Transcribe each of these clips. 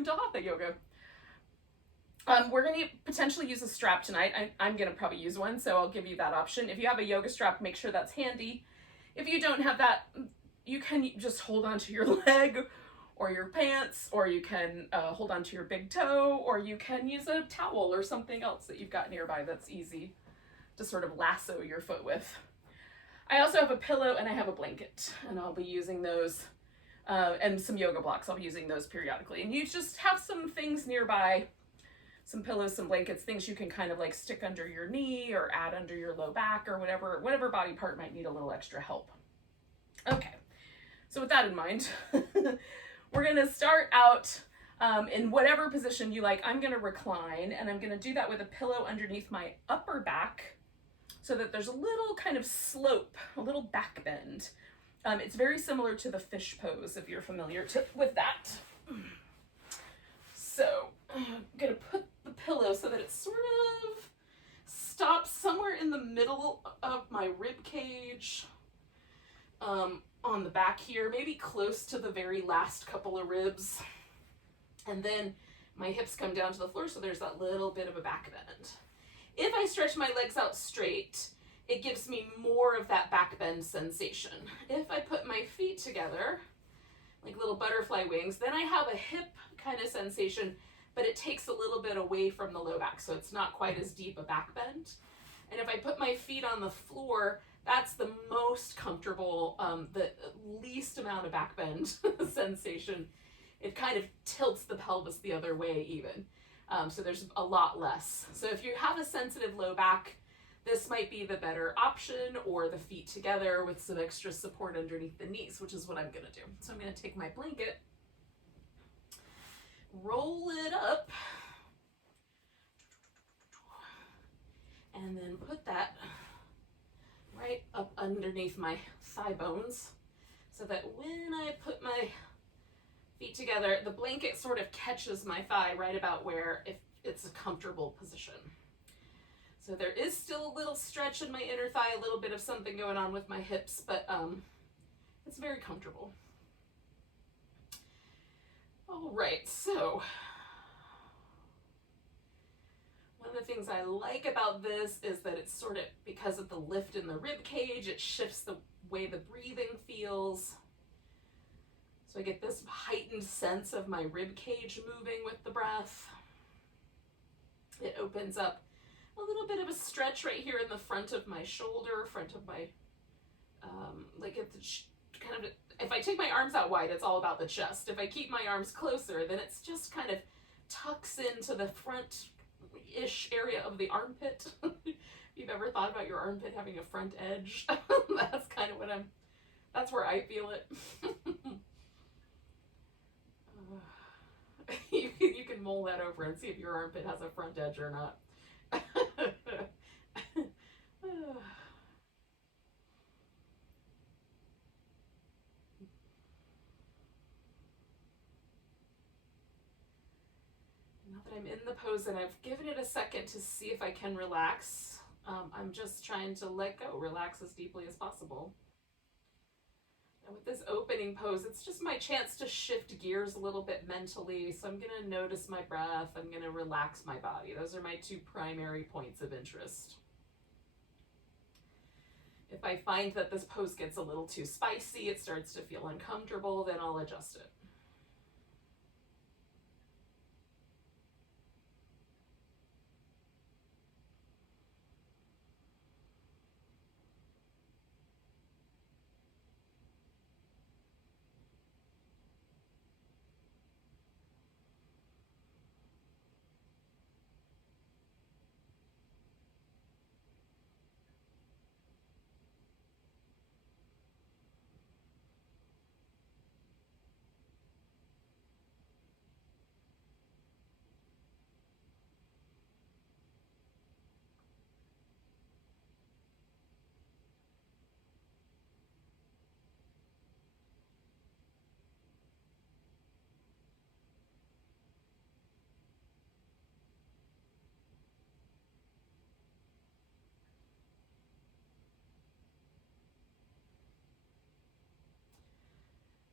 welcome to Hatha yoga. We're going to potentially use a strap tonight. I'm going to probably use one, so I'll give you that option. If you have a yoga strap, make sure that's handy. If you don't have that, you can just hold onto your leg or your pants, or you can hold onto your big toe, or you can use a towel or something else that you've got nearby that's easy to sort of lasso your foot with. I also have a pillow and I have a blanket, and I'll be using those, and some yoga blocks. I'll be using those periodically. And you just have some things nearby, some pillows, some blankets, things you can kind of like stick under your knee or add under your low back or whatever body part might need a little extra help. Okay, so with that in mind, we're gonna start out in whatever position you like. I'm gonna recline, and I'm gonna do that with a pillow underneath my upper back so that there's a little kind of slope, a little back bend. It's very similar to the fish pose, if you're familiar with that. So I'm gonna put the pillow so that it sort of stops somewhere in the middle of my rib cage, on the back here, maybe close to the very last couple of ribs. And then my hips come down to the floor, so there's that little bit of a back bend. If I stretch my legs out straight, it gives me more of that back bend sensation. If I put my feet together, like little butterfly wings, then I have a hip kind of sensation, but it takes a little bit away from the low back, so it's not quite as deep a back bend. And if I put my feet on the floor, that's the most comfortable, the least amount of back bend sensation. It kind of tilts the pelvis the other way even. So there's a lot less. So if you have a sensitive low back, this might be the better option, or the feet together with some extra support underneath the knees, which is what I'm gonna do. So I'm gonna take my blanket, roll it up, and then put that right up underneath my thigh bones, so that when I put my feet together, the blanket sort of catches my thigh right about where if it's a comfortable position. So there is still a little stretch in my inner thigh, a little bit of something going on with my hips, but it's very comfortable. All right, so one of the things I like about this is that it's sort of, because of the lift in the rib cage, it shifts the way the breathing feels. So I get this heightened sense of my rib cage moving with the breath. It opens up a little bit of a stretch right here in the front of my shoulder, front of my, like it's kind of, if I take my arms out wide, it's all about the chest. If I keep my arms closer, then it's just kind of tucks into the front-ish area of the armpit. If you've ever thought about your armpit having a front edge, that's kind of what that's where I feel it. You can mull that over and see if your armpit has a front edge or not. Now that I'm in the pose and I've given it a second to see if I can relax, I'm just trying to let go, relax as deeply as possible. And with this opening pose, it's just my chance to shift gears a little bit mentally. So I'm going to notice my breath. I'm going to relax my body. Those are my two primary points of interest. If I find that this pose gets a little too spicy, it starts to feel uncomfortable, then I'll adjust it.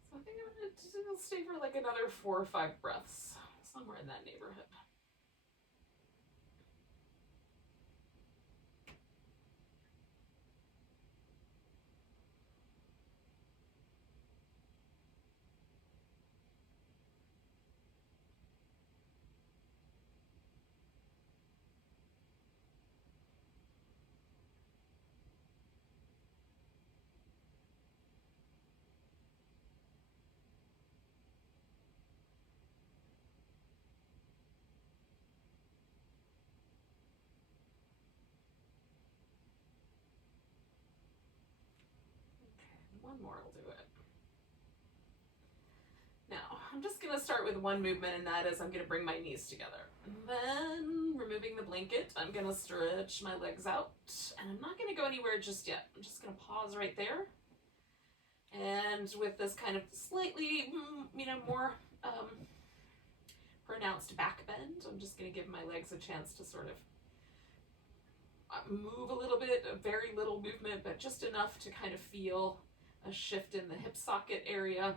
I think I'm going to stay for like another 4 or 5 breaths. somewhere in that neighborhood. One more will do it. Now, I'm just going to start with one movement, and that is I'm going to bring my knees together. And then, removing the blanket, I'm going to stretch my legs out. And I'm not going to go anywhere just yet. I'm just going to pause right there. And with this kind of slightly, more pronounced back bend, I'm just going to give my legs a chance to sort of move a little bit, a very little movement, but just enough to kind of feel a shift in the hip socket area.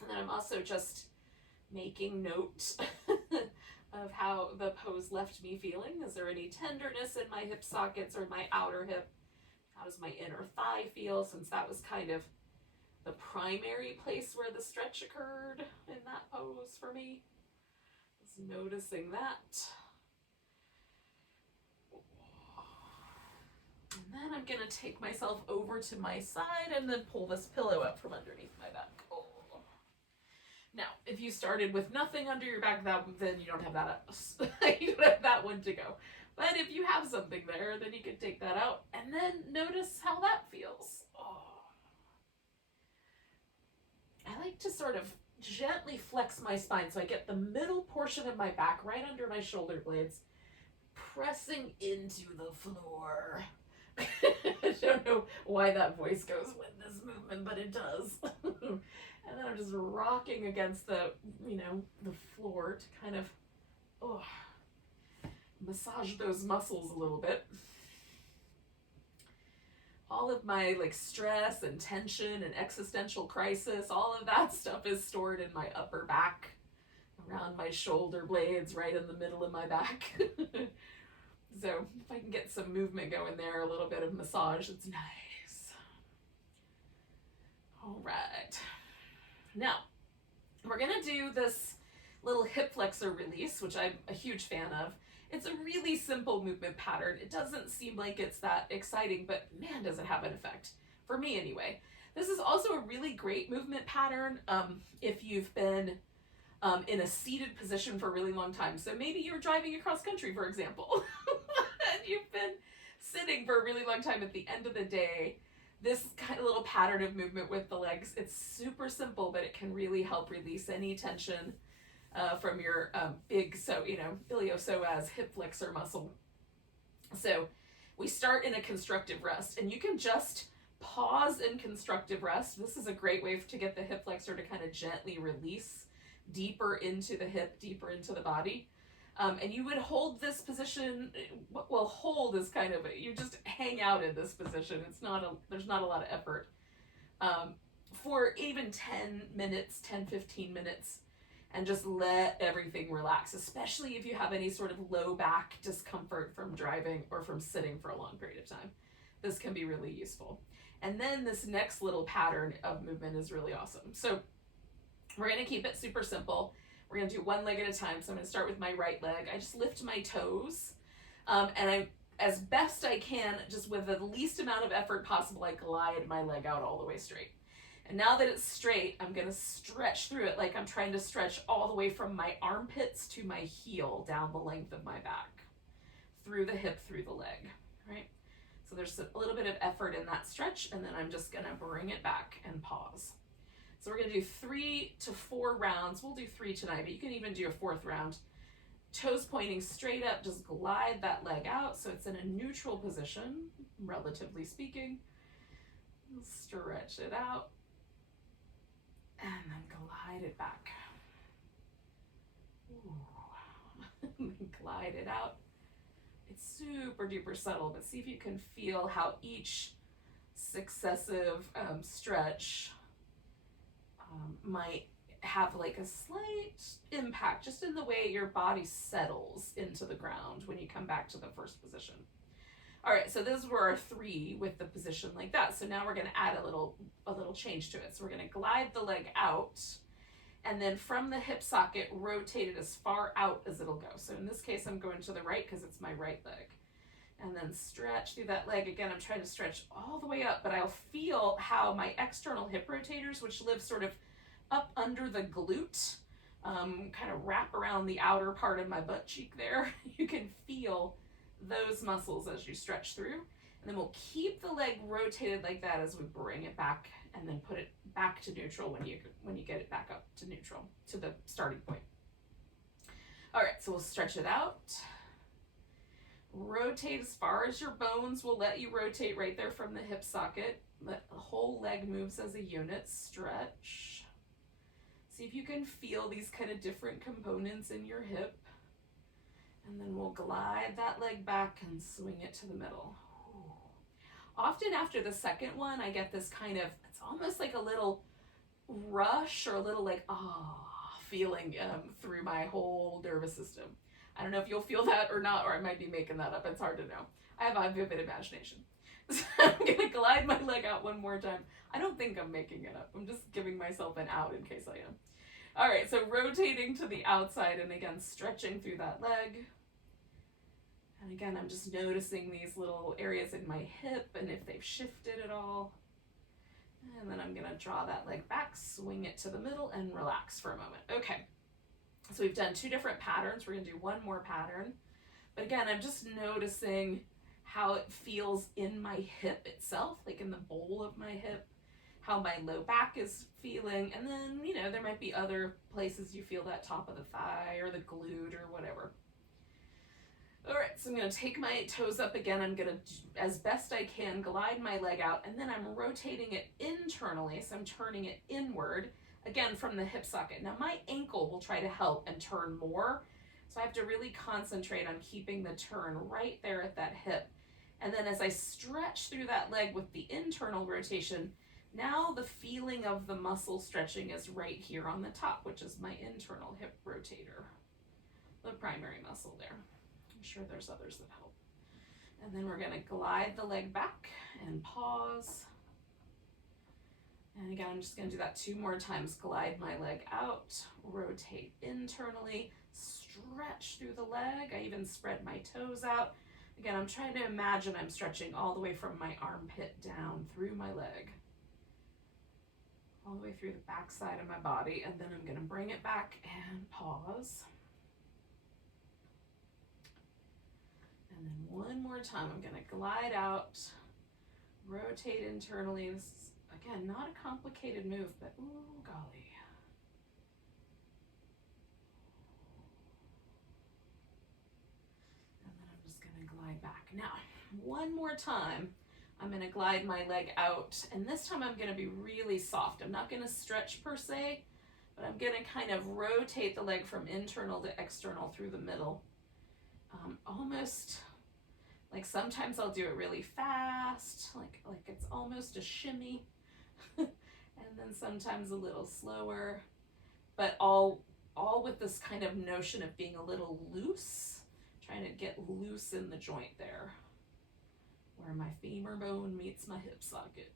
And then I'm also just making note of how the pose left me feeling. Is there any tenderness in my hip sockets or my outer hip? How does my inner thigh feel, since that was kind of the primary place where the stretch occurred in that pose for me? Just noticing that. And then I'm going to take myself over to my side and then pull this pillow up from underneath my back. Oh. Now, if you started with nothing under your back, then you don't have that you don't have that one to go. But if you have something there, then you can take that out and then notice how that feels. Oh. I like to sort of gently flex my spine so I get the middle portion of my back right under my shoulder blades, pressing into the floor. I don't know why that voice goes with this movement, but it does. And then I'm just rocking against the floor to kind of massage those muscles a little bit. All of my stress and tension and existential crisis, all of that stuff is stored in my upper back, around my shoulder blades, right in the middle of my back. So if I can get some movement going there, a little bit of massage, it's nice. All right. Now, we're going to do this little hip flexor release, which I'm a huge fan of. It's a really simple movement pattern. It doesn't seem like it's that exciting, but man, does it have an effect. For me anyway. This is also a really great movement pattern if you've been in a seated position for a really long time. So maybe you're driving across country, for example, and you've been sitting for a really long time. At the end of the day, this kind of little pattern of movement with the legs, it's super simple, but it can really help release any tension from your iliopsoas hip flexor muscle. So we start in a constructive rest, and you can just pause in constructive rest. This is a great way to get the hip flexor to kind of gently release deeper into the hip, deeper into the body. And you would hold this position, well, hold is kind of, you just hang out in this position. There's not a lot of effort. For even 10 minutes, 10, 15 minutes, and just let everything relax, especially if you have any sort of low back discomfort from driving or from sitting for a long period of time. This can be really useful. And then this next little pattern of movement is really awesome. So we're going to keep it super simple. We're going to do one leg at a time. So I'm going to start with my right leg. I just lift my toes, and I, as best I can, just with the least amount of effort possible, I glide my leg out all the way straight. And now that it's straight, I'm going to stretch through it like I'm trying to stretch all the way from my armpits to my heel down the length of my back, through the hip, through the leg, right? So there's a little bit of effort in that stretch, and then I'm just going to bring it back and pause. So we're going to do 3 to 4 rounds. We'll do 3 tonight, but you can even do a 4th round. Toes pointing straight up, just glide that leg out so it's in a neutral position, relatively speaking. Stretch it out, and then glide it back. Glide it out. It's super duper subtle, but see if you can feel how each successive stretch might have like a slight impact just in the way your body settles into the ground when you come back to the first position. All right, so those were our 3 with the position like that. So now we're going to add a little change to it. So we're going to glide the leg out, and then from the hip socket, rotate it as far out as it'll go. So in this case, I'm going to the right because it's my right leg. And then stretch through that leg. Again, I'm trying to stretch all the way up, but I'll feel how my external hip rotators, which live sort of up under the glute, kind of wrap around the outer part of my butt cheek there. You can feel those muscles as you stretch through. And then we'll keep the leg rotated like that as we bring it back, and then put it back to neutral when you get it back up to neutral, to the starting point. All right, so we'll stretch it out. Rotate as far as your bones will let you rotate right there from the hip socket. Let the whole leg moves as a unit. Stretch. See if you can feel these kind of different components in your hip. And then we'll glide that leg back and swing it to the middle. Ooh. Often after the second one, I get this kind of, it's almost like a little rush or a little like, feeling through my whole nervous system. I don't know if you'll feel that or not, or I might be making that up. It's hard to know. I have a vivid imagination. So I'm going to glide my leg out one more time. I don't think I'm making it up. I'm just giving myself an out in case I am. All right, so rotating to the outside, and again, stretching through that leg. And again, I'm just noticing these little areas in my hip and if they've shifted at all. And then I'm gonna draw that leg back, swing it to the middle, and relax for a moment. Okay, so we've done 2 different patterns. We're gonna do one more pattern. But again, I'm just noticing how it feels in my hip itself, like in the bowl of my hip, how my low back is feeling, and then, you know, there might be other places you feel that top of the thigh or the glute or whatever. All right, so I'm gonna take my toes up again. I'm gonna, as best I can, glide my leg out, and then I'm rotating it internally, so I'm turning it inward, again from the hip socket. Now my ankle will try to help and turn more, so I have to really concentrate on keeping the turn right there at that hip. And then as I stretch through that leg with the internal rotation, now the feeling of the muscle stretching is right here on the top, which is my internal hip rotator, the primary muscle there. I'm sure there's others that help. And then we're going to glide the leg back and pause. And again, I'm just going to do that 2 more times. Glide my leg out, rotate internally, stretch through the leg. I even spread my toes out. Again, I'm trying to imagine I'm stretching all the way from my armpit down through my leg, all the way through the back side of my body. And then I'm going to bring it back and pause. And then one more time, I'm going to glide out, rotate internally. This is, again, not a complicated move, but ooh, golly. And then I'm just going to glide back. Now, one more time, I'm going to glide my leg out, and this time I'm going to be really soft. I'm not going to stretch per se, but I'm going to kind of rotate the leg from internal to external through the middle. Almost like sometimes I'll do it really fast, like it's almost a shimmy, and then sometimes a little slower, but all with this kind of notion of being a little loose, trying to get loose in the joint there, where my femur bone meets my hip socket.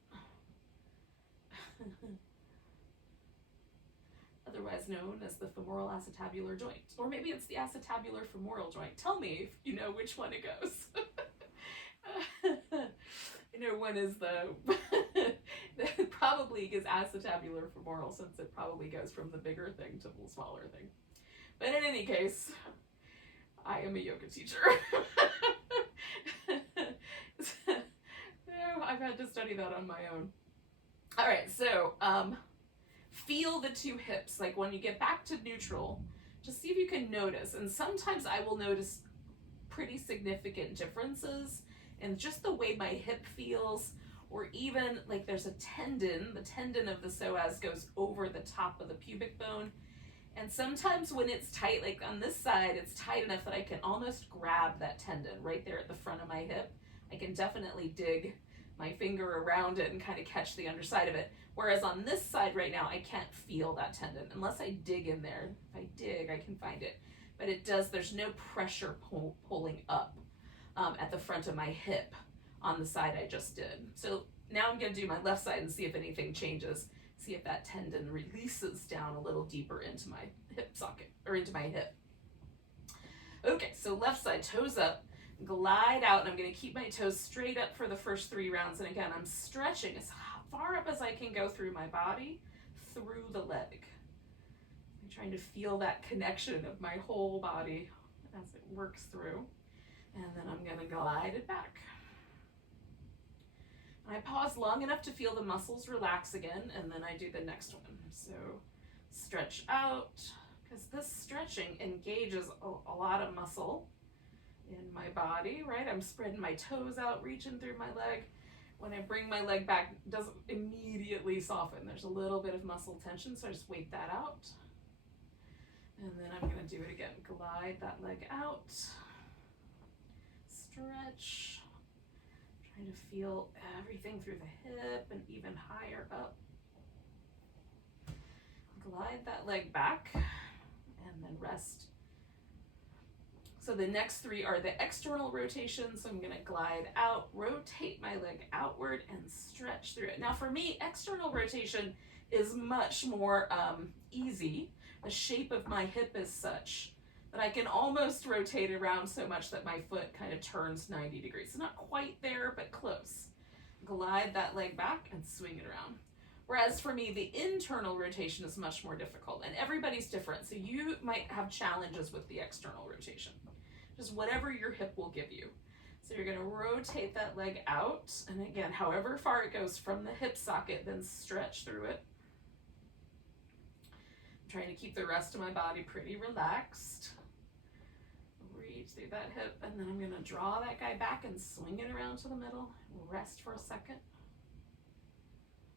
Otherwise known as the femoral acetabular joint. Or maybe it's the acetabular femoral joint. Tell me if you know which one it goes. I know one is it probably is acetabular femoral, since it probably goes from the bigger thing to the smaller thing. But in any case, I am a yoga teacher. I've had to study that on my own. All right, so feel the 2 hips. Like when you get back to neutral, just see if you can notice. And sometimes I will notice pretty significant differences in just the way my hip feels, or even like there's a tendon, the tendon of the psoas goes over the top of the pubic bone. And sometimes when it's tight, like on this side, it's tight enough that I can almost grab that tendon right there at the front of my hip. I can definitely dig my finger around it and kind of catch the underside of it. Whereas on this side right now, I can't feel that tendon unless I dig in there. If I dig, I can find it. But it does, there's no pressure pulling up at the front of my hip on the side I just did. So now I'm gonna do my left side and see if anything changes. See if that tendon releases down a little deeper into my hip socket, or into my hip. Okay, so left side, toes up, glide out, and I'm gonna keep my toes straight up for the first 3 rounds. And again, I'm stretching as far up as I can go through my body, through the leg. I'm trying to feel that connection of my whole body as it works through. And then I'm gonna glide it back. I pause long enough to feel the muscles relax again, and then I do the next one. So stretch out, because this stretching engages a lot of muscle in my body, right? I'm spreading my toes out, reaching through my leg. When I bring my leg back, it doesn't immediately soften. There's a little bit of muscle tension, so I just wait that out. And then I'm gonna do it again. Glide that leg out, stretch, trying to feel everything through the hip and even higher up. Glide that leg back and then rest. So the next 3 are the external rotations. So I'm gonna glide out, rotate my leg outward and stretch through it. Now for me, external rotation is much more easy. The shape of my hip is such that I can almost rotate around so much that my foot kind of turns 90 degrees. So not quite there, but close. Glide that leg back and swing it around. Whereas for me, the internal rotation is much more difficult, and everybody's different. So you might have challenges with the external rotation, just whatever your hip will give you. So you're gonna rotate that leg out, and again, however far it goes from the hip socket, then stretch through it. I'm trying to keep the rest of my body pretty relaxed. Reach through that hip, and then I'm gonna draw that guy back and swing it around to the middle. Rest for a second.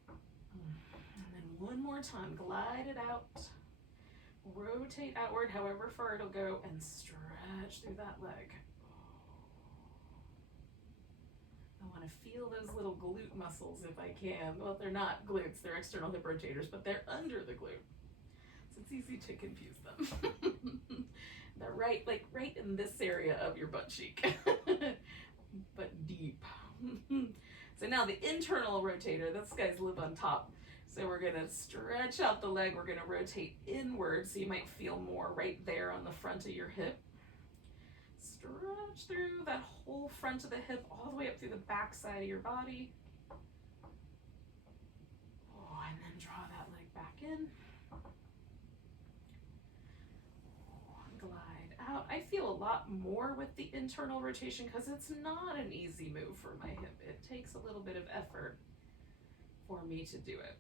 And then one more time, glide it out. Rotate outward however far it'll go and stretch through that leg. I want to feel those little glute muscles if I can. Well, they're not glutes, they're external hip rotators, but they're under the glute. So it's easy to confuse them. They're right in this area of your butt cheek, but deep. So now the internal rotator, this guy's live on top. So we're gonna stretch out the leg, we're gonna rotate inward, so you might feel more right there on the front of your hip. Stretch through that whole front of the hip, all the way up through the back side of your body. Oh, and then draw that leg back in. Glide out. I feel a lot more with the internal rotation because it's not an easy move for my hip. It takes a little bit of effort for me to do it.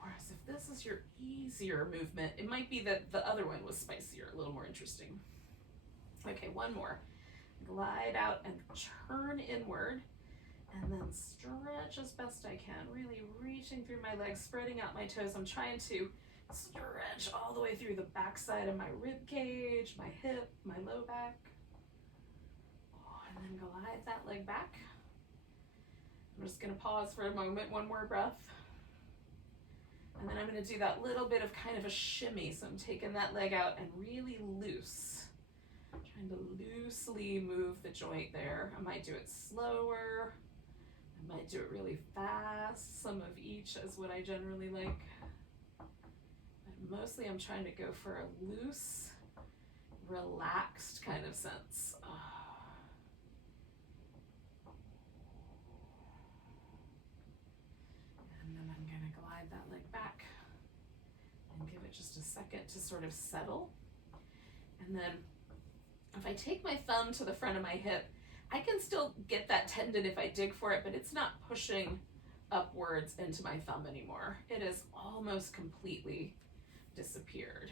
Whereas if this is your easier movement, it might be that the other one was spicier, a little more interesting. Okay, one more. Glide out and turn inward, and then stretch as best I can, really reaching through my legs, spreading out my toes. I'm trying to stretch all the way through the back side of my rib cage, my hip, my low back. And then glide that leg back. I'm just gonna pause for a moment, one more breath. And then I'm gonna do that little bit of kind of a shimmy. So I'm taking that leg out and really loose. Trying to loosely move the joint there. I might do it slower. I might do it really fast. Some of each is what I generally like. But mostly I'm trying to go for a loose, relaxed kind of sense. And then I'm gonna glide that leg back and give it just a second to sort of settle. And then if I take my thumb to the front of my hip, I can still get that tendon if I dig for it, but it's not pushing upwards into my thumb anymore. It has almost completely disappeared.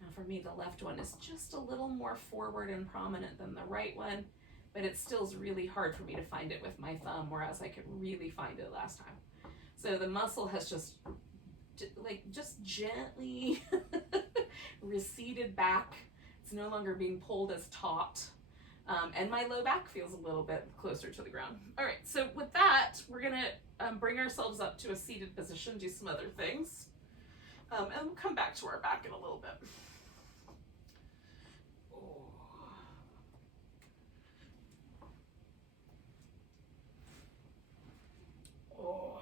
Now for me, the left one is just a little more forward and prominent than the right one, but it still is really hard for me to find it with my thumb, whereas I could really find it last time. So the muscle has just gently receded back. It's no longer being pulled as taut And my low back feels a little bit closer to the ground. All right, so with that, we're gonna bring ourselves up to a seated position, do some other things. And we'll come back to our back in a little bit. Oh,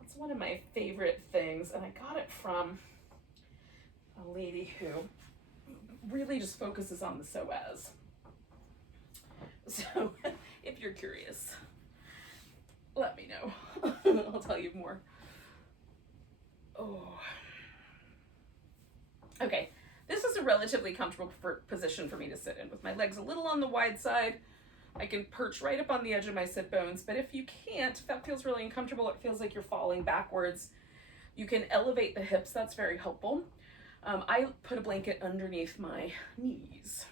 that's one of my favorite things, and I got it from a lady who really just focuses on the psoas. So if you're curious, let me know. I'll tell you more. Oh. Okay, this is a relatively comfortable position for me to sit in, with my legs a little on the wide side. I can perch right up on the edge of my sit bones, but if you can't, if that feels really uncomfortable, it feels like you're falling backwards, you can elevate the hips. That's very helpful. I put a blanket underneath my knees.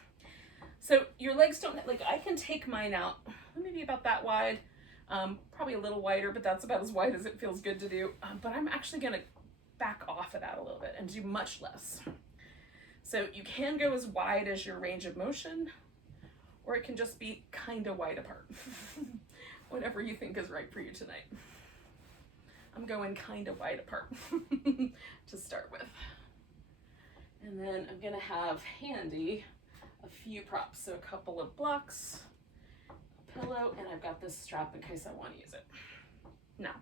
So your legs don't, like, I can take mine out maybe about that wide, probably a little wider, but that's about as wide as it feels good to do. But I'm actually gonna back off of that a little bit and do much less. So you can go as wide as your range of motion, or it can just be kind of wide apart. Whatever you think is right for you tonight. I'm going kind of wide apart to start with. And then I'm gonna have handy a few props. So a couple of blocks, a pillow, and I've got this strap in case I want to use it. Now,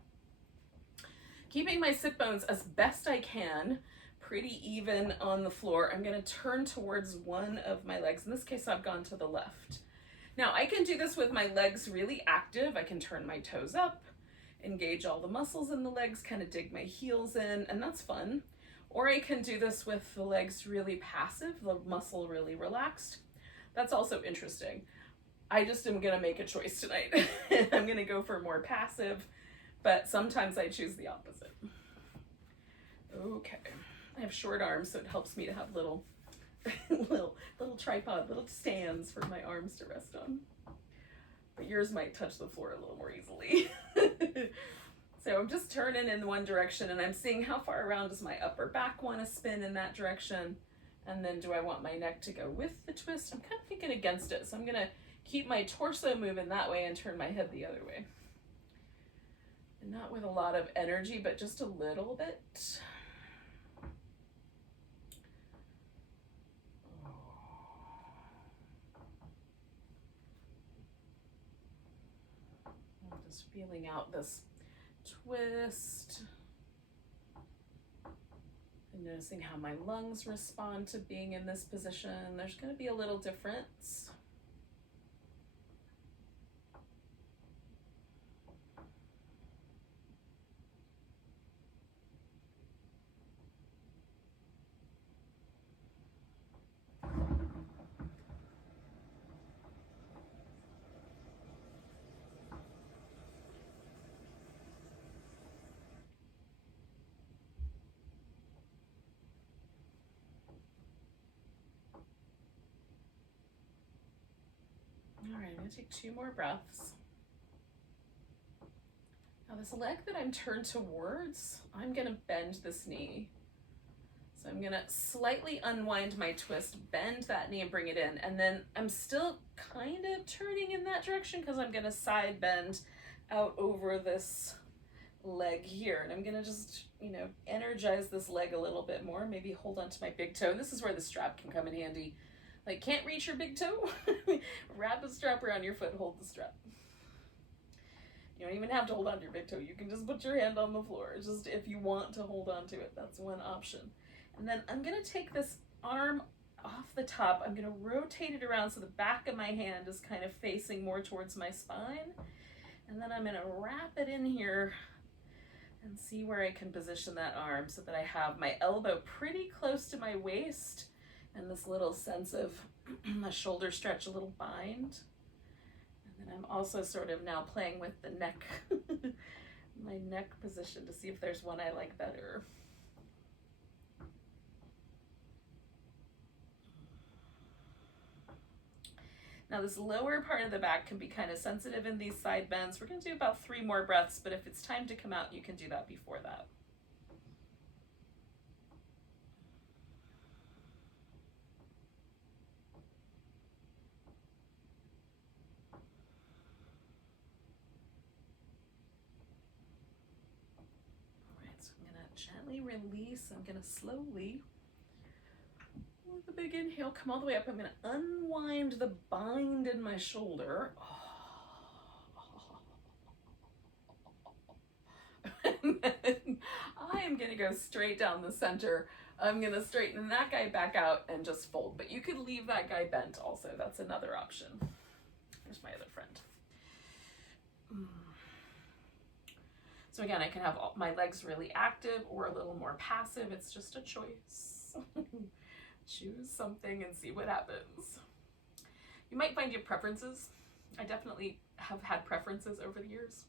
keeping my sit bones as best I can pretty even on the floor, I'm gonna turn towards one of my legs. In this case, I've gone to the left. Now, I can do this with my legs really active. I can turn my toes up, engage all the muscles in the legs, kind of dig my heels in, and that's fun. Or I can do this with the legs really passive, the muscle really relaxed. That's also interesting. I just am gonna make a choice tonight. I'm gonna go for more passive, but sometimes I choose the opposite. Okay, I have short arms, so it helps me to have little tripod, little stands for my arms to rest on. But yours might touch the floor a little more easily. So I'm just turning in one direction, and I'm seeing how far around does my upper back want to spin in that direction, and then do I want my neck to go with the twist? I'm kind of thinking against it, so I'm gonna keep my torso moving that way and turn my head the other way. And not with a lot of energy, but just a little bit. I'm just feeling out this twist and noticing how my lungs respond to being in this position. There's going to be a little difference. All right, I'm gonna take 2 more breaths. Now this leg that I'm turned towards, I'm gonna bend this knee. So I'm gonna slightly unwind my twist, bend that knee and bring it in. And then I'm still kind of turning in that direction because I'm gonna side bend out over this leg here. And I'm gonna just, energize this leg a little bit more, maybe hold on to my big toe. And this is where the strap can come in handy. Like, can't reach your big toe? Wrap a strap around your foot, hold the strap. You don't even have to hold on to your big toe. You can just put your hand on the floor. It's just if you want to hold on to it, that's one option. And then I'm gonna take this arm off the top. I'm gonna rotate it around so the back of my hand is kind of facing more towards my spine. And then I'm gonna wrap it in here and see where I can position that arm so that I have my elbow pretty close to my waist and this little sense of a shoulder stretch, a little bind. And then I'm also sort of now playing with the neck, my neck position to see if there's one I like better. Now this lower part of the back can be kind of sensitive in these side bends. We're gonna do about 3 more breaths, but if it's time to come out, you can do that before that. release. I'm gonna slowly, with a big inhale, come all the way up. I'm gonna unwind the bind in my shoulder. And then I am gonna go straight down the center. I'm gonna straighten that guy back out and just fold, but you could leave that guy bent also. That's another option. There's my other friend. So again, I can have my legs really active or a little more passive. It's just a choice. Choose something and see what happens. You might find your preferences. I definitely have had preferences over the years.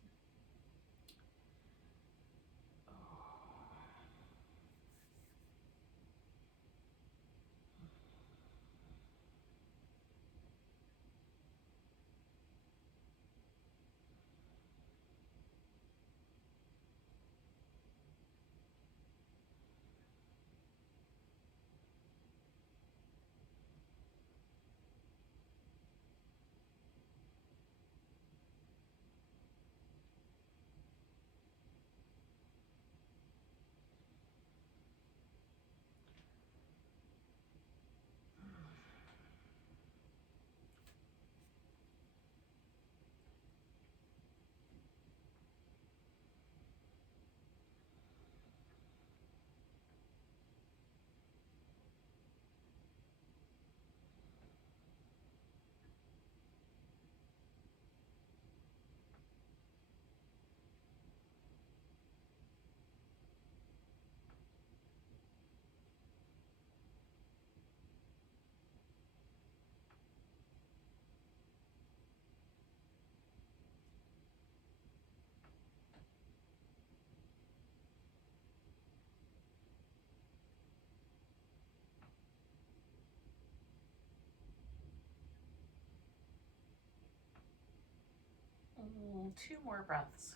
Two more breaths.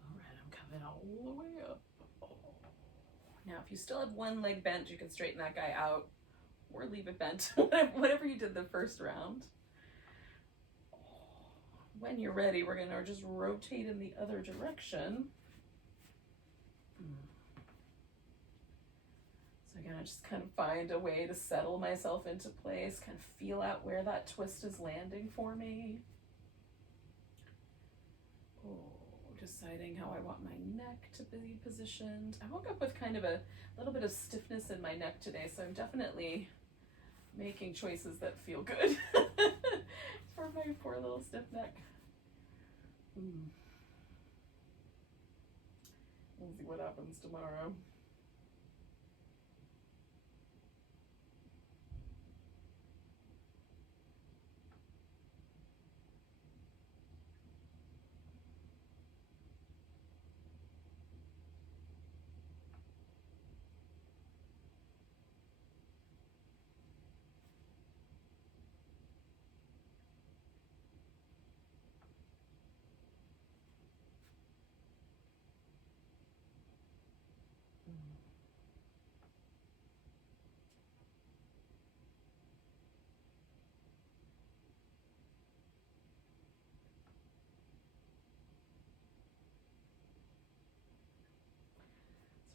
All right, I'm coming all the way up. Now, if you still have one leg bent, you can straighten that guy out or leave it bent, whatever you did the first round. When you're ready, we're gonna just rotate in the other direction. So again, I just kind of find a way to settle myself into place, kind of feel out where that twist is landing for me. Deciding how I want my neck to be positioned. I woke up with kind of a little bit of stiffness in my neck today, so I'm definitely making choices that feel good for my poor little stiff neck. We'll see what happens tomorrow.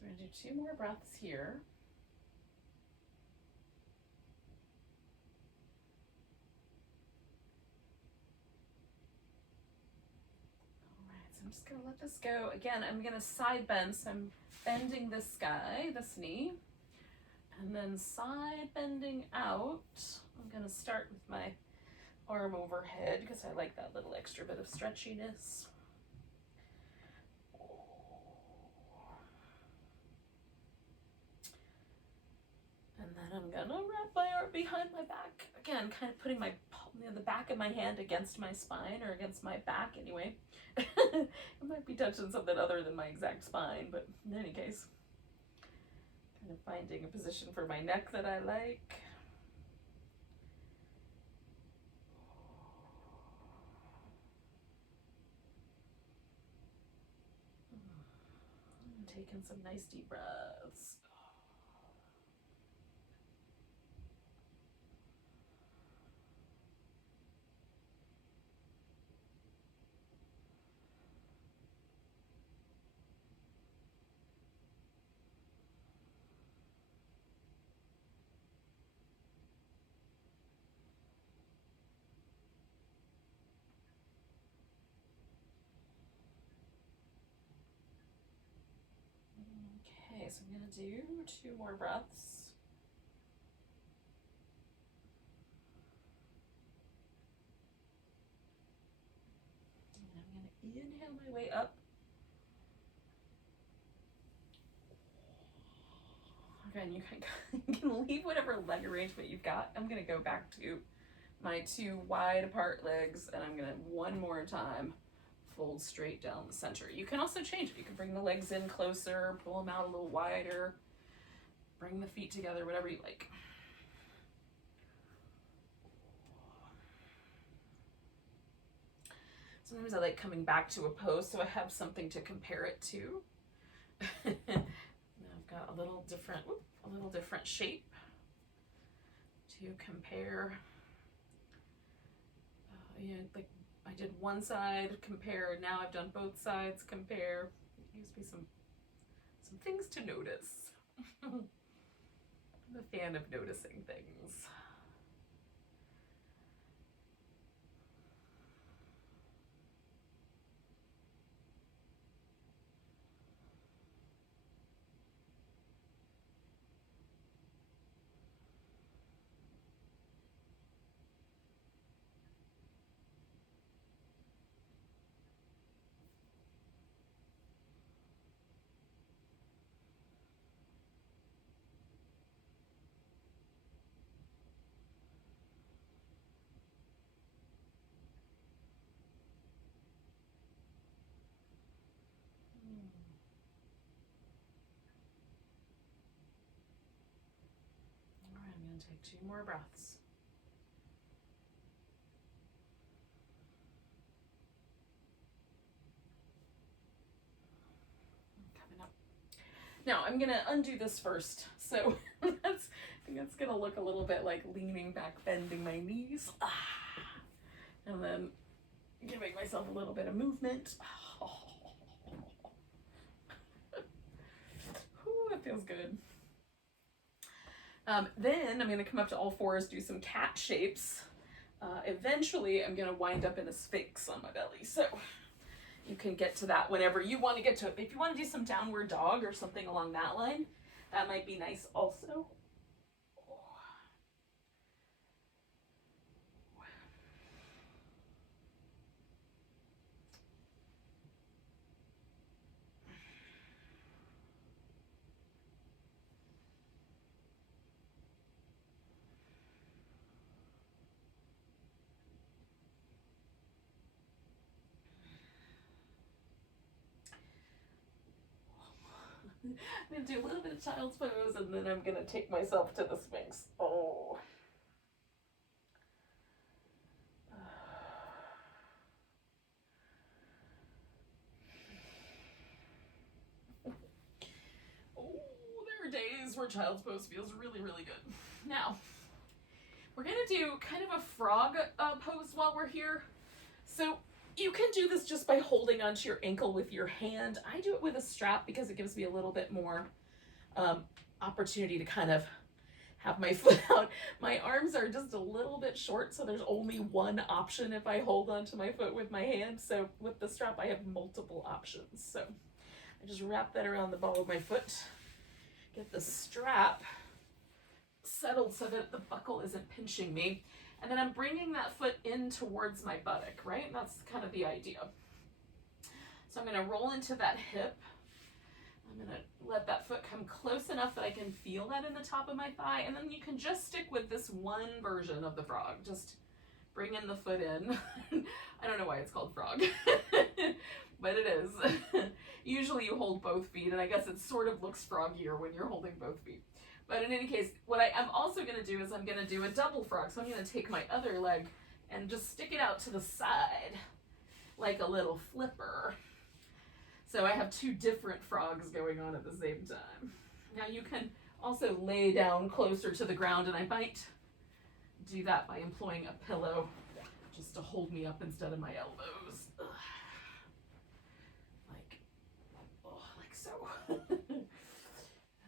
So we're gonna do 2 more breaths here. I'm just gonna let this go. Again, I'm gonna side bend, so I'm bending this guy, this knee, and then side bending out. I'm gonna start with my arm overhead because I like that little extra bit of stretchiness. And then I'm gonna wrap my arm behind my back. Again, kind of putting my the back of my hand against my spine, or against my back anyway. It might be touching something other than my exact spine, but in any case, kind of finding a position for my neck that I like. And taking some nice deep breaths. so I'm gonna do 2 more breaths. And I'm gonna inhale my way up. Again, you can leave whatever leg arrangement you've got. I'm gonna go back to my 2 wide apart legs, and I'm gonna one more time fold straight down the center. You can also change it. You can bring the legs in closer, pull them out a little wider, bring the feet together, whatever you like. Sometimes I like coming back to a pose so I have something to compare it to. I've got a little different shape to compare. Like I did one side, compare. Now I've done both sides, compare. It gives me some things to notice. I'm a fan of noticing things. I'm going to take 2 more breaths. Coming up. Now I'm going to undo this first. So I think it's going to look a little bit like leaning back, bending my knees. And then giving myself a little bit of movement. Ooh, that feels good. Then I'm going to come up to all fours, do some cat shapes. Eventually, I'm going to wind up in a sphinx on my belly. So you can get to that whenever you want to get to it. If you want to do some downward dog or something along that line, that might be nice also. I'm going to do a little bit of child's pose, and then I'm going to take myself to the Sphinx. Oh. Oh, there are days where child's pose feels really, really good. Now, we're going to do kind of a frog pose while we're here. So you can do this just by holding onto your ankle with your hand. I do it with a strap because it gives me a little bit more opportunity to kind of have my foot out. My arms are just a little bit short, so there's only one option if I hold onto my foot with my hand. So with the strap, I have multiple options. So I just wrap that around the ball of my foot, get the strap settled so that the buckle isn't pinching me. And then I'm bringing that foot in towards my buttock, right? And that's kind of the idea. So I'm going to roll into that hip. I'm going to let that foot come close enough that I can feel that in the top of my thigh. And then you can just stick with this one version of the frog. Just bring in the foot in. I don't know why it's called frog, but it is. Usually you hold both feet, and I guess it sort of looks froggier when you're holding both feet. But in any case, what I am also going to do is I'm going to do a double frog. So I'm going to take my other leg and just stick it out to the side like a little flipper. So I have 2 different frogs going on at the same time. Now you can also lay down closer to the ground, and I might do that by employing a pillow just to hold me up instead of my elbows. Ugh. Like so.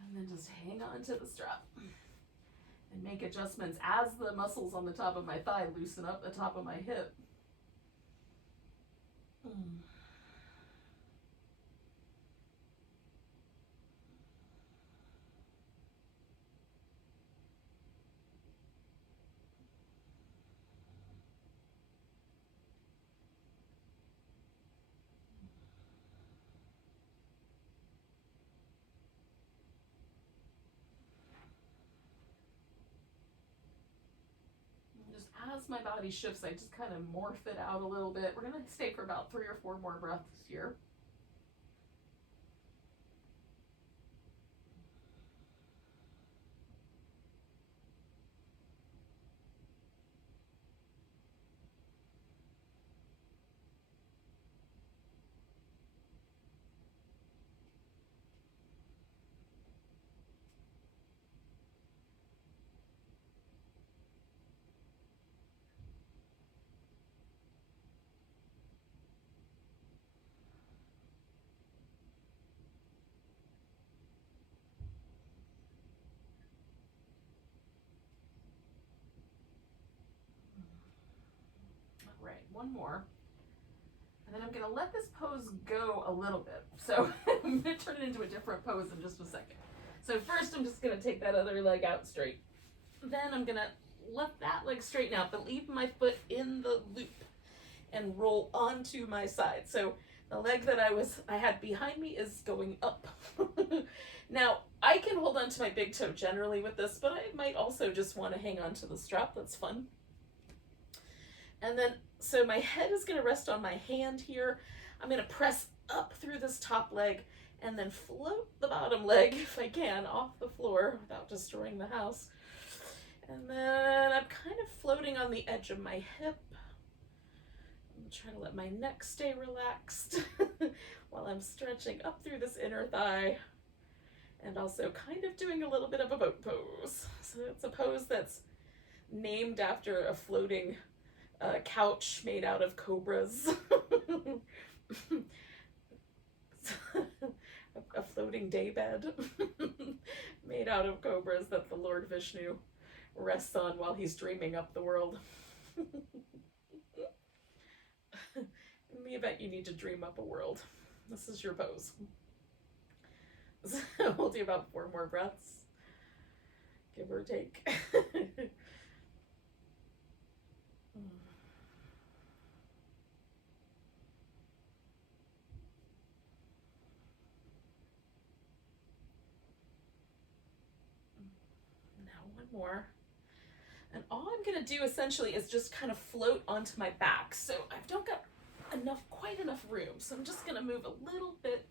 And then just hang on to the strap and make adjustments as the muscles on the top of my thigh loosen up the top of my hip. as my body shifts, I just kind of morph it out a little bit. We're going to stay for about 3 or 4 more breaths here. All right, one more. And then I'm going to let this pose go a little bit. So I'm going to turn it into a different pose in just a second. So first I'm just going to take that other leg out straight. Then I'm going to let that leg straighten out, but leave my foot in the loop and roll onto my side. So the leg that I had behind me is going up. Now, I can hold on to my big toe generally with this, but I might also just want to hang on to the strap. That's fun. And then, so my head is going to rest on my hand here. I'm going to press up through this top leg and then float the bottom leg, if I can, off the floor without destroying the house. And then I'm kind of floating on the edge of my hip. I'm trying to let my neck stay relaxed while I'm stretching up through this inner thigh. And also kind of doing a little bit of a boat pose. So it's a pose that's named after a floating couch made out of cobras. A floating daybed made out of cobras that the Lord Vishnu rests on while he's dreaming up the world. In the event you need to dream up a world, this is your pose. So we'll do about 4 more breaths, give or take. More. And all I'm going to do essentially is just kind of float onto my back. So I don't got quite enough room. So I'm just going to move a little bit.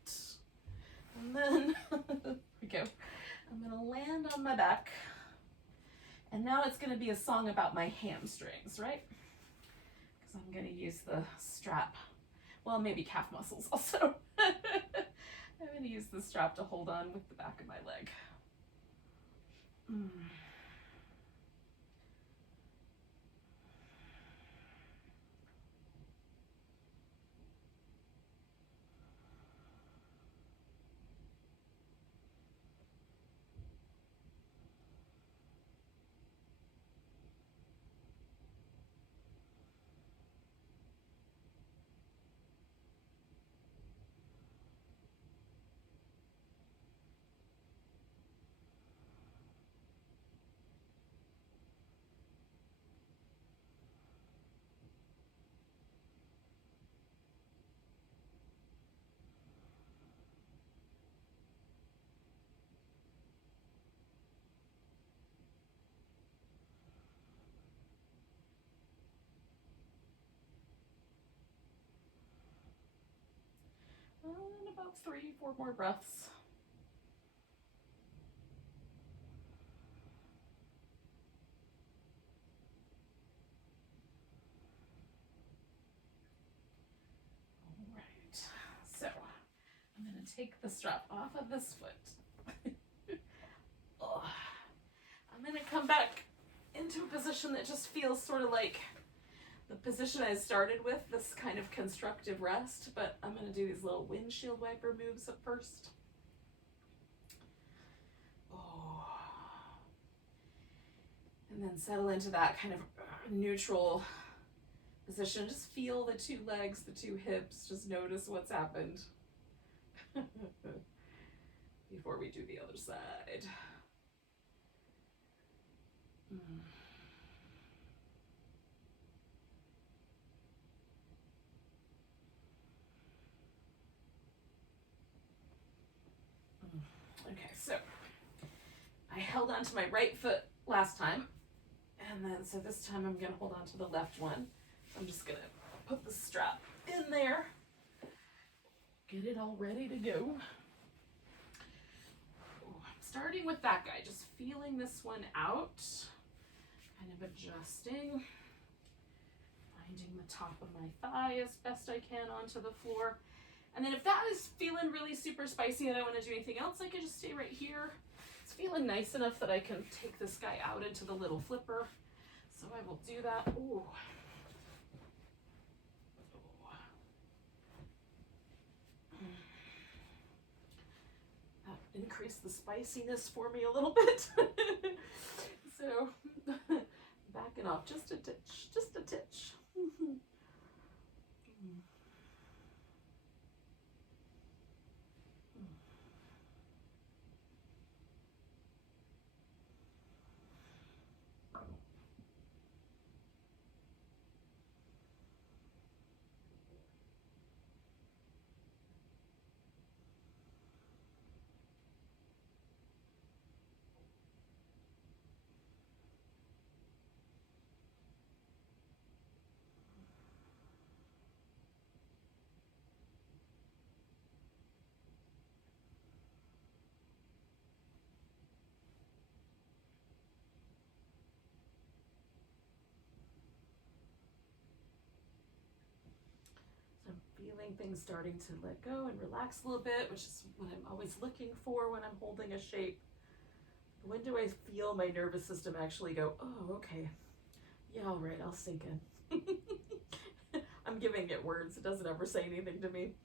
And then, here we go. I'm going to land on my back. And now it's going to be a song about my hamstrings, right? Because I'm going to use the strap. Well, maybe calf muscles also. I'm going to use the strap to hold on with the back of my leg. And about 3, 4 more breaths. All right, so I'm going to take the strap off of this foot. Oh, I'm going to come back into a position that just feels sort of like the position I started with, this kind of constructive rest, but I'm going to do these little windshield wiper moves at first. Oh. And then settle into that kind of neutral position. Just feel the 2 legs, the 2 hips, just notice what's happened before we do the other side. Okay, so I held on to my right foot last time, And then, so this time I'm gonna hold on to the left one. I'm just gonna put the strap in there, get it all ready to go. I'm starting with that guy, just feeling this one out, kind of adjusting, finding the top of my thigh as best I can onto the floor. And then if that is feeling really super spicy and I don't want to do anything else, I can just stay right here. It's feeling nice enough that I can take this guy out into the little flipper. So I will do that. Ooh. That increased the spiciness for me a little bit. So backing off just a titch, just a titch. I'm feeling things starting to let go and relax a little bit, which is what I'm always looking for when I'm holding a shape. When do I feel my nervous system actually go, oh, okay, yeah, all right, I'll sink in. I'm giving it words. It doesn't ever say anything to me.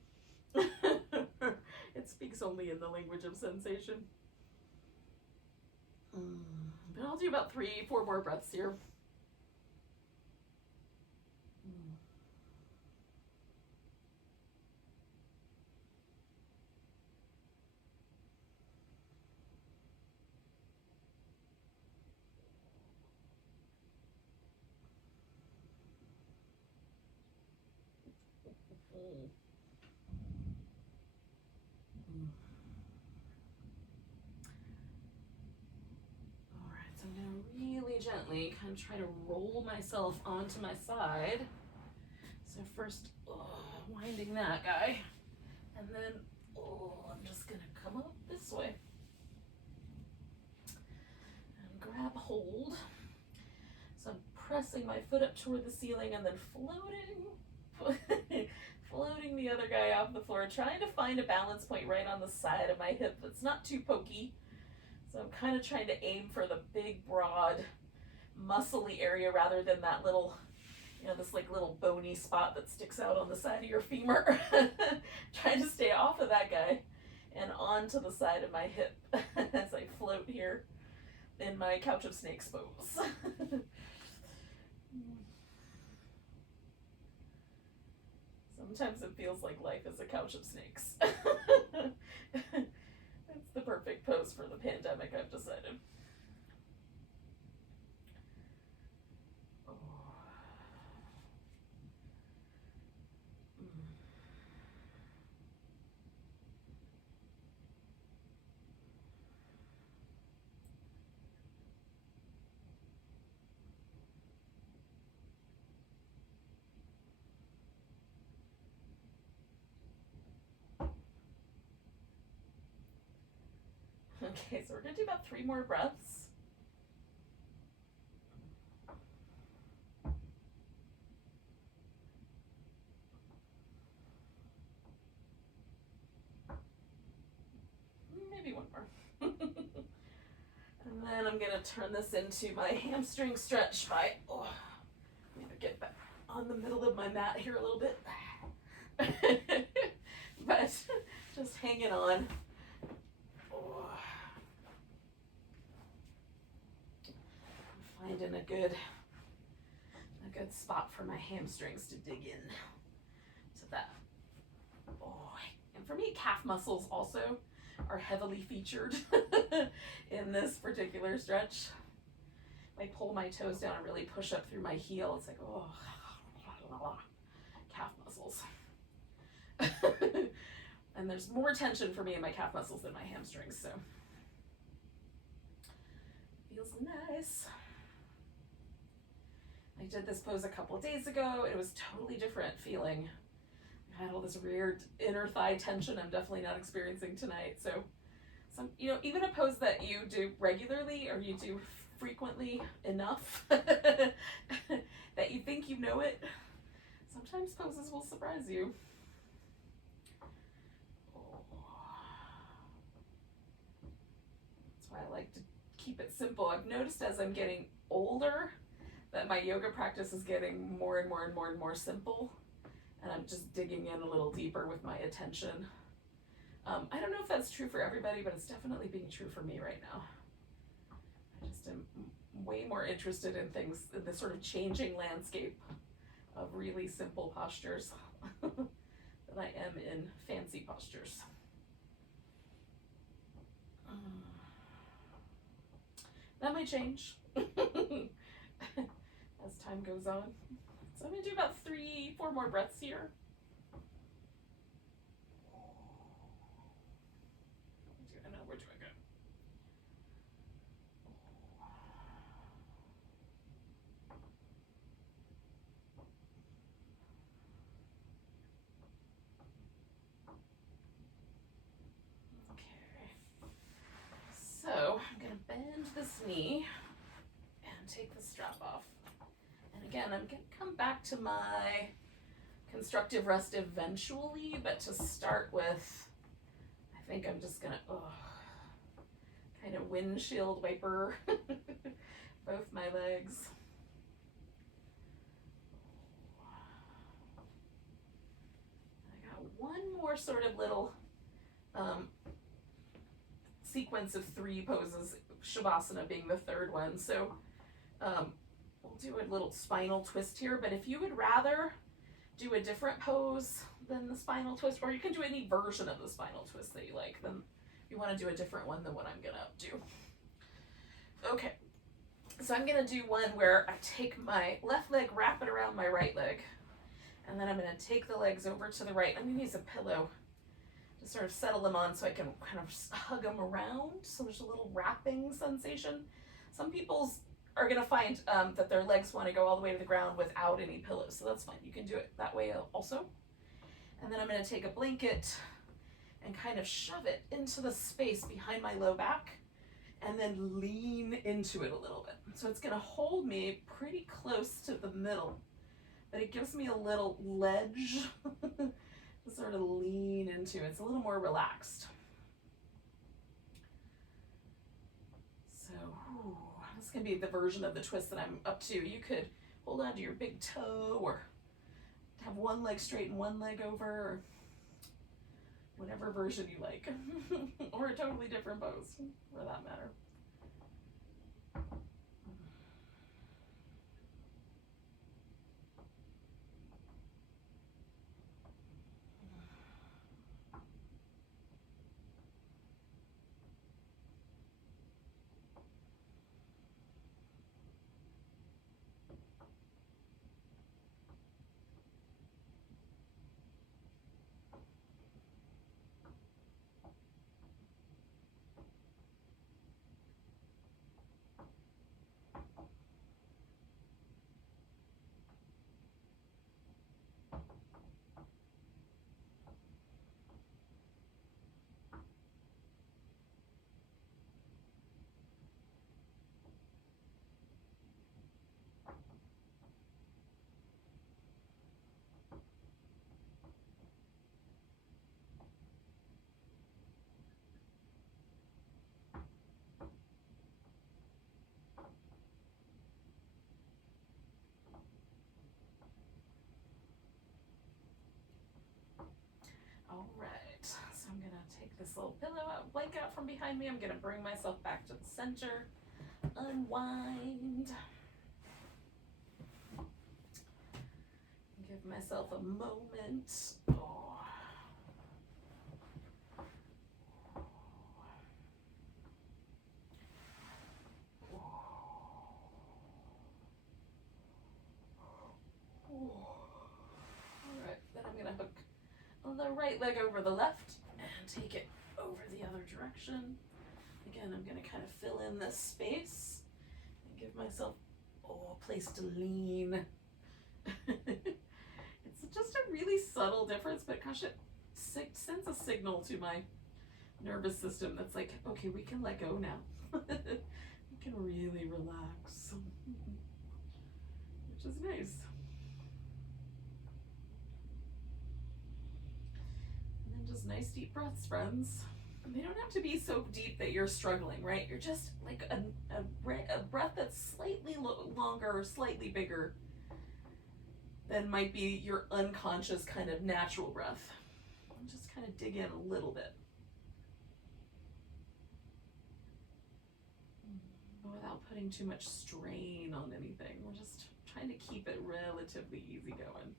It speaks only in the language of sensation. But I'll do about 3-4 more breaths here. Alright, so I'm going to really gently kind of try to roll myself onto my side. So first, winding that guy, and then I'm just going to come up this way and grab hold. So I'm pressing my foot up toward the ceiling and then floating the other guy off the floor, trying to find a balance point right on the side of my hip that's not too pokey. So I'm kind of trying to aim for the big, broad, muscly area rather than that little, this like little bony spot that sticks out on the side of your femur. Trying to stay off of that guy and onto the side of my hip as I float here in my couch of snakes pose. Sometimes it feels like life is a couch of snakes. It's the perfect pose for the pandemic, I've decided. Okay, so we're going to do about 3 more breaths. Maybe 1 more. And then I'm going to turn this into my hamstring stretch by, I'm going to get back on the middle of my mat here a little bit. But just hanging on. Finding a good spot for my hamstrings to dig in. So that, and for me, calf muscles also are heavily featured in this particular stretch. If I pull my toes down and really push up through my heel, it's like, calf muscles. And there's more tension for me in my calf muscles than my hamstrings, so. Feels nice. I did this pose a couple of days ago. It was totally different feeling. I had all this weird inner thigh tension I'm definitely not experiencing tonight. So some, you know, even a pose that you do regularly or you do frequently enough that you think you know it, sometimes poses will surprise you. That's why I like to keep it simple. I've noticed as I'm getting older that my yoga practice is getting more and more and more and more simple, and I'm just digging in a little deeper with my attention. I don't know if that's true for everybody, but it's definitely being true for me right now. I just am way more interested in things, in the sort of changing landscape of really simple postures than I am in fancy postures. That might change as time goes on. So I'm gonna do about 3-4 more breaths here. I know we're doing good. Okay. So I'm gonna bend this knee and take the strap off. And again, I'm gonna come back to my constructive rest eventually, but to start with, I think I'm just gonna kind of windshield wiper both my legs. I got one more sort of little sequence of 3 poses, Shavasana being the third one. So we'll do a little spinal twist here, but if you would rather do a different pose than the spinal twist, or you can do any version of the spinal twist that you like, then you want to do a different one than what I'm gonna do. Okay, so I'm gonna do one where I take my left leg, wrap it around my right leg, and then I'm gonna take the legs over to the right. I'm gonna use a pillow to sort of settle them on so I can kind of hug them around, so there's a little wrapping sensation. Some people's are gonna find that their legs want to go all the way to the ground without any pillows, so that's fine. You can do it that way also. And then I'm gonna take a blanket and kind of shove it into the space behind my low back and then lean into it a little bit. So it's gonna hold me pretty close to the middle, but it gives me a little ledge to sort of lean into. It's a little more relaxed. So this can be the version of the twist that I'm up to. You could hold on to your big toe or have one leg straight and one leg over, or whatever version you like, or a totally different pose for that matter. All right, so I'm gonna take this little pillow out, blanket out from behind me. I'm gonna bring myself back to the center, unwind, give myself a moment. All right, then I'm gonna hook the right leg over the left and take it over the other direction. Again, I'm going to kind of fill in this space and give myself a place to lean. It's just a really subtle difference, but gosh, it sends a signal to my nervous system that's like, okay, we can let go now. We can really relax, which is nice. And then just nice deep breaths, friends. And they don't have to be so deep that you're struggling, right? You're just like a breath that's slightly longer or slightly bigger than might be your unconscious kind of natural breath. And just kind of dig in a little bit. Without putting too much strain on anything. We're just trying to keep it relatively easy going.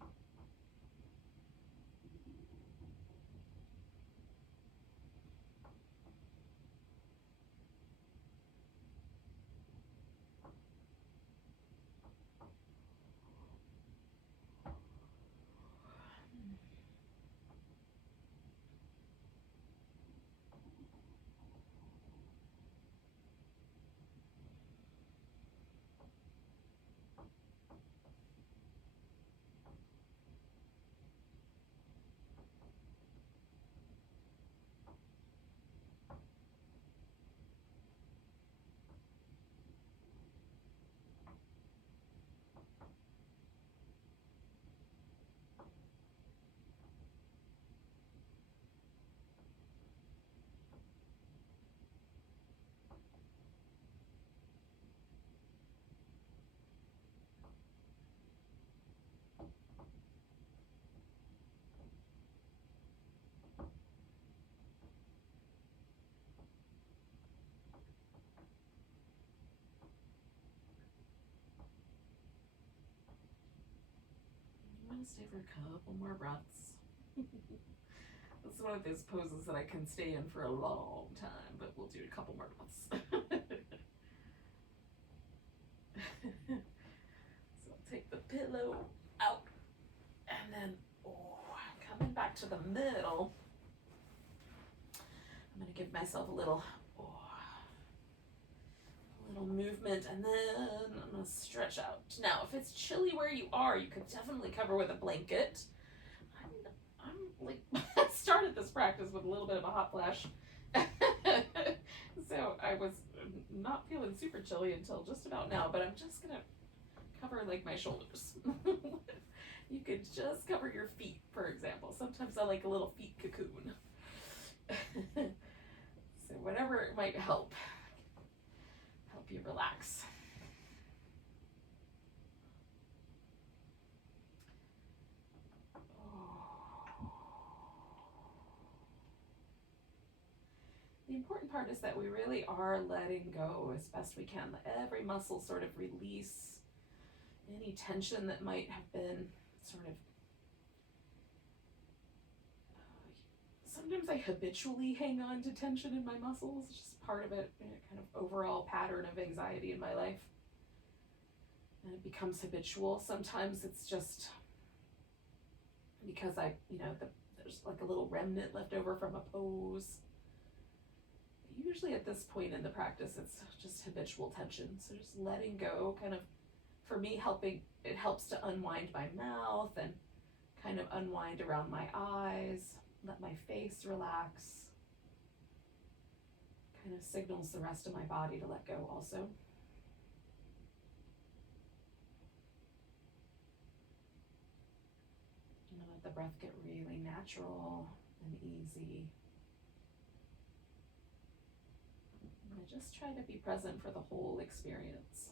I'm going to stay for a couple more breaths. This is one of those poses that I can stay in for a long time, but we'll do a couple more breaths. So I'll take the pillow out, and then coming back to the middle. I'm going to give myself a little movement, and then I'm going to stretch out. Now, if it's chilly where you are, you could definitely cover with a blanket. I'm like, I started this practice with a little bit of a hot flash. So I was not feeling super chilly until just about now, but I'm just going to cover like my shoulders. You could just cover your feet, for example. Sometimes I like a little feet cocoon. So whatever it might help you relax. The important part is that we really are letting go as best we can. Let every muscle sort of release any tension that might have been sort of sometimes I habitually hang on to tension in my muscles. It's just part of it, kind of overall pattern of anxiety in my life. And it becomes habitual. Sometimes it's just because there's like a little remnant left over from a pose. But usually at this point in the practice, it's just habitual tension. So just letting go, kind of, for me, it helps to unwind my mouth and kind of unwind around my eyes. Let my face relax. Kind of signals the rest of my body to let go also. And let the breath get really natural and easy. And just try to be present for the whole experience.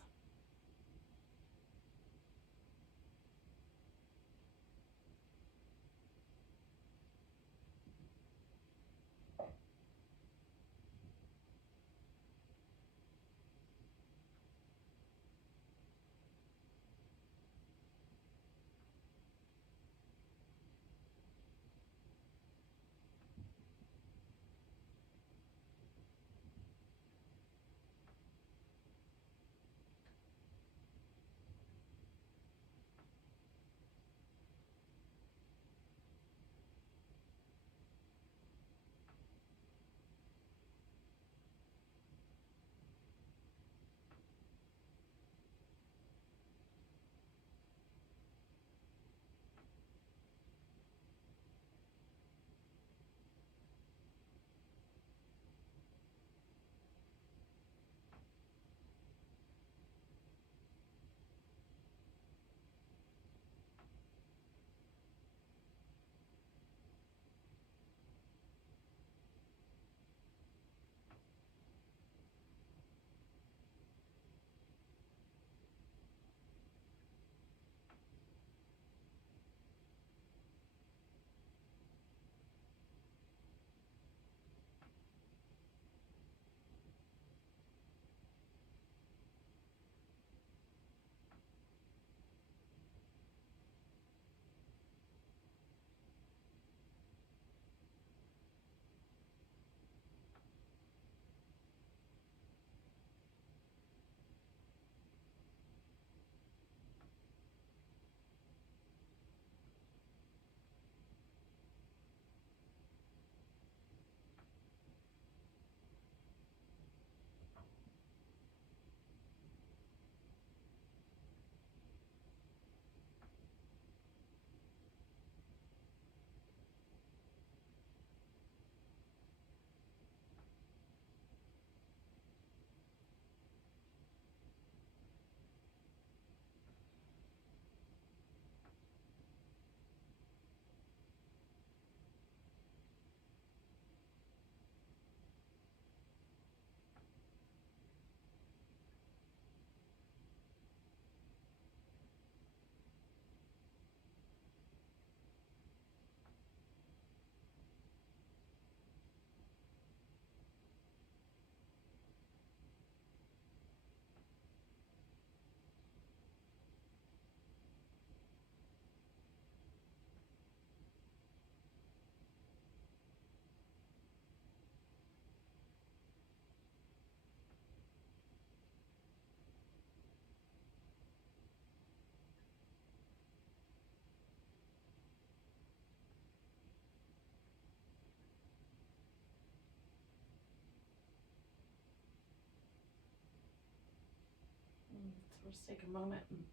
Just take a moment and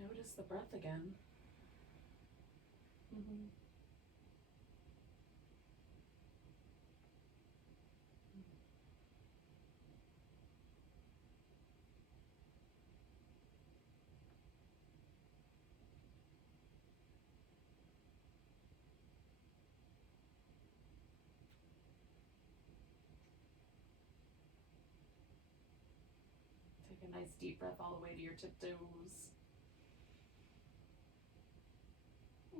notice the breath again. Take a nice deep breath all the way to your tiptoes.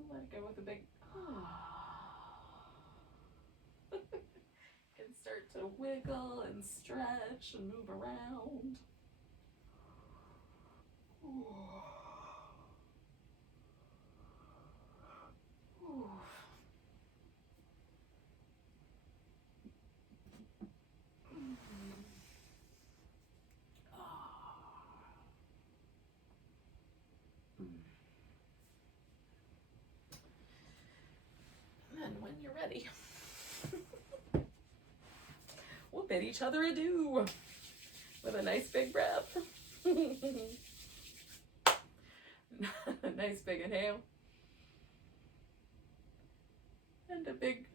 Let it go with a big You can start to wiggle and stretch and move around. And when you're ready, we'll bid each other adieu with a nice big breath. Nice big inhale. And a big